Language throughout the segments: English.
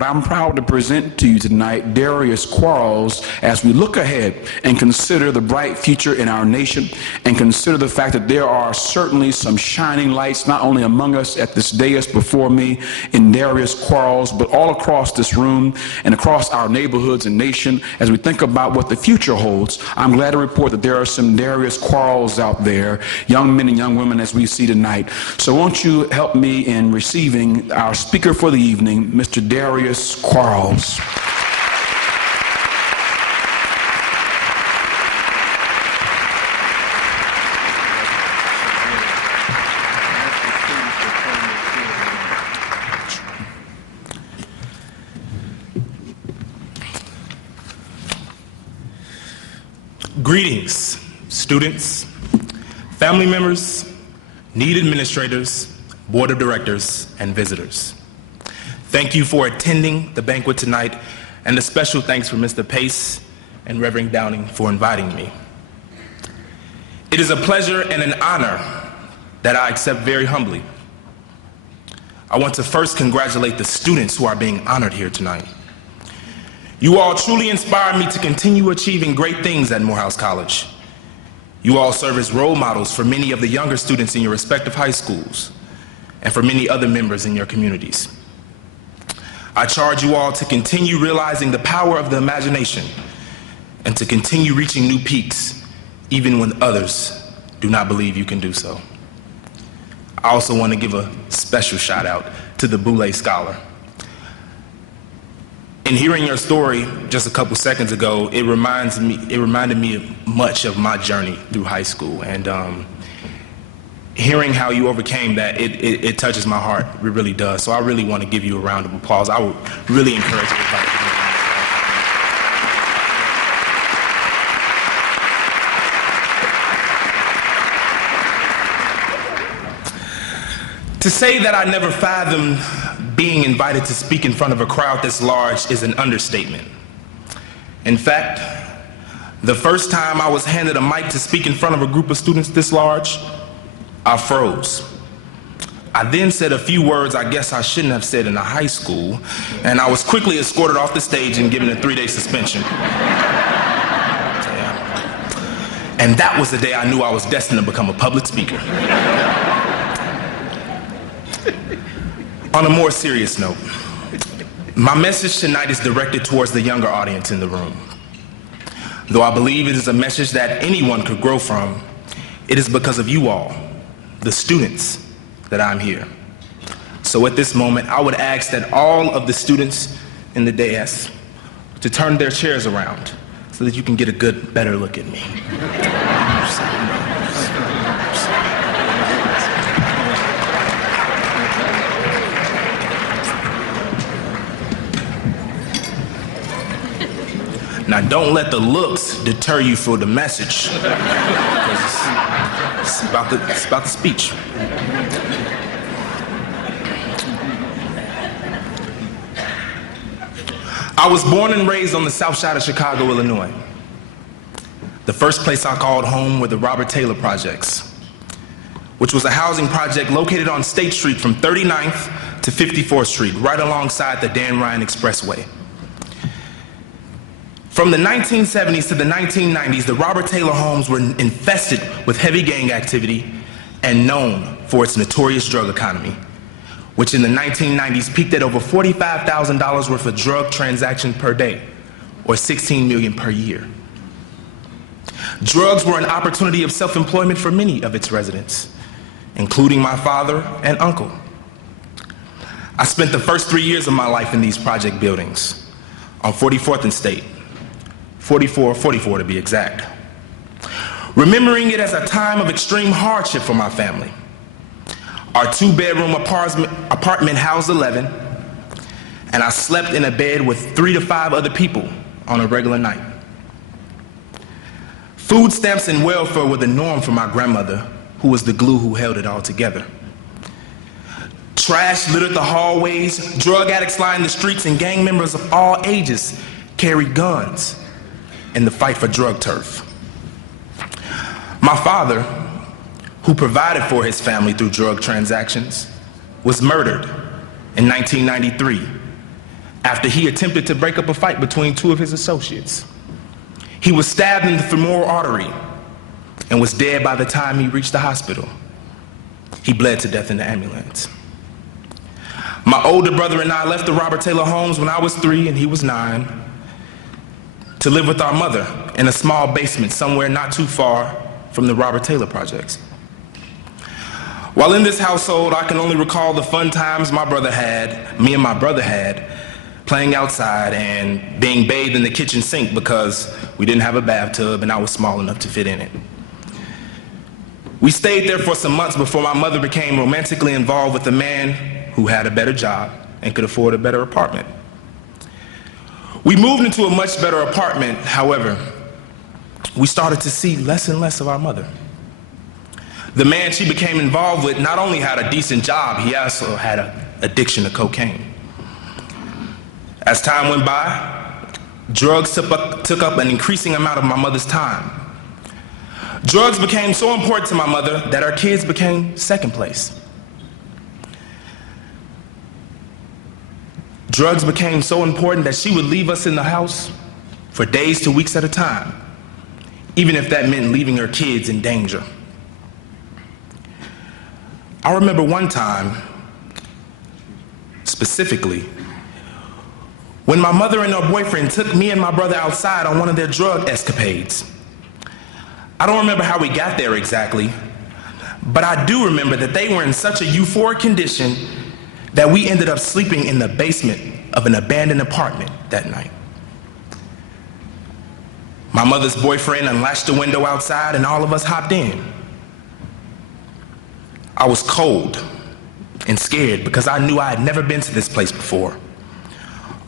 I'm proud to present to you tonight Derrius Quarles as we look ahead and consider the bright future in our nation and consider the fact that there are certainly some shining lights not only among us at this dais before me in Derrius Quarles, but all across this room and across our neighborhoods and nation as we think about what the future holds. I'm glad to report that there are some Derrius Quarles out there, young men and young women as we see tonight. So won't you help me in receiving our speaker for the evening, Mr. Derrius Quarles. Greetings, students, family members, NEED administrators, board of directors, and visitors. Thank you for attending the banquet tonight, and a special thanks for Mr. Pace and Reverend Downing for inviting me. It is a pleasure and an honor that I accept very humbly. I want to first congratulate the students who are being honored here tonight. You all truly inspire me to continue achieving great things at Morehouse College. You all serve as role models for many of the younger students in your respective high schools and for many other members in your communities. I charge you all to continue realizing the power of the imagination and to continue reaching new peaks, even when others do not believe you can do so. I also want to give a special shout out to the Boulay Scholar. In hearing your story just a couple seconds ago, it reminded me much of my journey through high school, and hearing how you overcame that, it touches my heart. It really does. So I really want to give you a round of applause. I would really encourage everybody to do that. To say that I never fathomed being invited to speak in front of a crowd this large is an understatement. In fact, the first time I was handed a mic to speak in front of a group of students this large, I froze. I then said a few words I guess I shouldn't have said in a high school, and I was quickly escorted off the stage and given a 3-day suspension. Yeah. And that was the day I knew I was destined to become a public speaker. On a more serious note, my message tonight is directed towards the younger audience in the room. Though I believe it is a message that anyone could grow from, it is because of you all, the students, that I'm here. So at this moment, I would ask that all of the students in the dais to turn their chairs around so that you can get a better look at me. Now, don't let the looks deter you from the message, because it's about the speech. I was born and raised on the south side of Chicago, Illinois. The first place I called home were the Robert Taylor Projects, which was a housing project located on State Street from 39th to 54th Street, right alongside the Dan Ryan Expressway. From the 1970s to the 1990s, the Robert Taylor homes were infested with heavy gang activity and known for its notorious drug economy, which in the 1990s peaked at over $45,000 worth of drug transactions per day, or $16 million per year. Drugs were an opportunity of self-employment for many of its residents, including my father and uncle. I spent the first 3 years of my life in these project buildings on 44th and State. 44 to be exact. Remembering it as a time of extreme hardship for my family. Our 2-bedroom apartment housed 11, and I slept in a bed with 3 to 5 other people on a regular night. Food stamps and welfare were the norm for my grandmother, who was the glue who held it all together. Trash littered the hallways, drug addicts lined the streets, and gang members of all ages carried guns in the fight for drug turf. My father, who provided for his family through drug transactions, was murdered in 1993 after he attempted to break up a fight between two of his associates. He was stabbed in the femoral artery and was dead by the time he reached the hospital. He bled to death in the ambulance. My older brother and I left the Robert Taylor homes when I was 3 and he was 9 to live with our mother in a small basement somewhere not too far from the Robert Taylor projects. While in this household, I can only recall the fun times me and my brother had, playing outside and being bathed in the kitchen sink because we didn't have a bathtub and I was small enough to fit in it. We stayed there for some months before my mother became romantically involved with a man who had a better job and could afford a better apartment. We moved into a much better apartment, however, we started to see less and less of our mother. The man she became involved with not only had a decent job, he also had an addiction to cocaine. As time went by, drugs took up an increasing amount of my mother's time. Drugs became so important to my mother that our kids became second place. Drugs became so important that she would leave us in the house for days to weeks at a time, even if that meant leaving her kids in danger. I remember one time, specifically, when my mother and her boyfriend took me and my brother outside on one of their drug escapades. I don't remember how we got there exactly, but I do remember that they were in such a euphoric condition that we ended up sleeping in the basement of an abandoned apartment that night. My mother's boyfriend unlatched the window outside and all of us hopped in. I was cold and scared because I knew I had never been to this place before.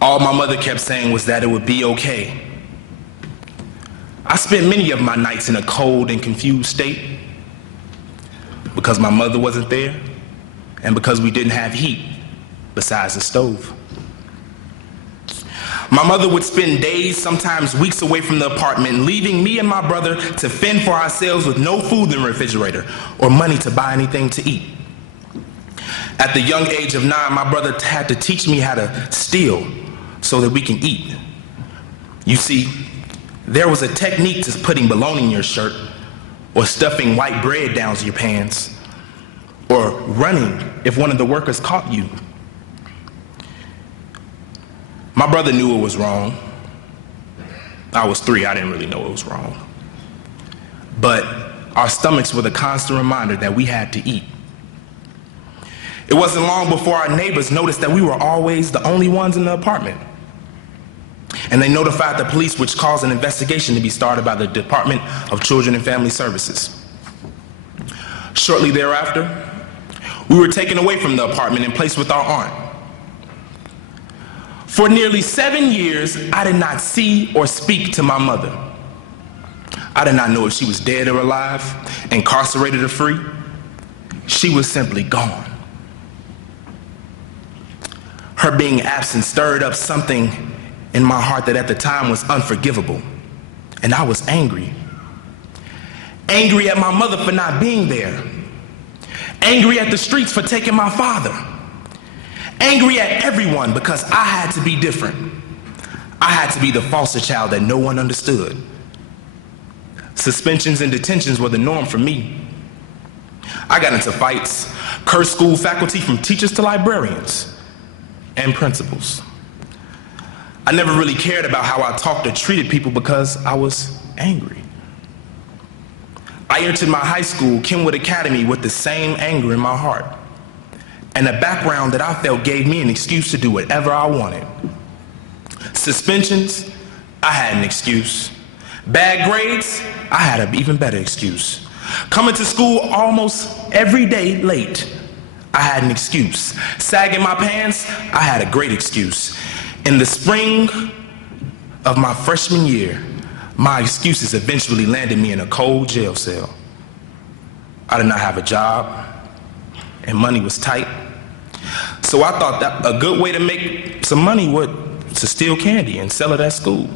All my mother kept saying was that it would be okay. I spent many of my nights in a cold and confused state because my mother wasn't there and because we didn't have heat besides the stove. My mother would spend days, sometimes weeks away from the apartment, leaving me and my brother to fend for ourselves with no food in the refrigerator or money to buy anything to eat. At the young age of 9, my brother had to teach me how to steal so that we can eat. You see, there was a technique to putting bologna in your shirt, or stuffing white bread down your pants, or running if one of the workers caught you. My brother knew it was wrong. I was 3, I didn't really know it was wrong. But our stomachs were the constant reminder that we had to eat. It wasn't long before our neighbors noticed that we were always the only ones in the apartment. And they notified the police, which caused an investigation to be started by the Department of Children and Family Services. Shortly thereafter, we were taken away from the apartment and placed with our aunt. For nearly 7 years, I did not see or speak to my mother. I did not know if she was dead or alive, incarcerated or free. She was simply gone. Her being absent stirred up something in my heart that at the time was unforgivable, and I was angry. Angry at my mother for not being there. Angry at the streets for taking my father. Angry at everyone because I had to be different. I had to be the foster child that no one understood. Suspensions and detentions were the norm for me. I got into fights, cursed school faculty from teachers to librarians and principals. I never really cared about how I talked or treated people because I was angry. I entered my high school, Kenwood Academy, with the same anger in my heart, and a background that I felt gave me an excuse to do whatever I wanted. Suspensions, I had an excuse. Bad grades, I had an even better excuse. Coming to school almost every day late, I had an excuse. Sagging my pants, I had a great excuse. In the spring of my freshman year, my excuses eventually landed me in a cold jail cell. I did not have a job, and money was tight. So I thought that a good way to make some money was to steal candy and sell it at school.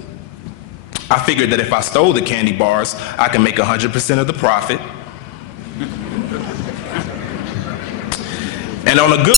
I figured that if I stole the candy bars, I could make 100% of the profit. And on a good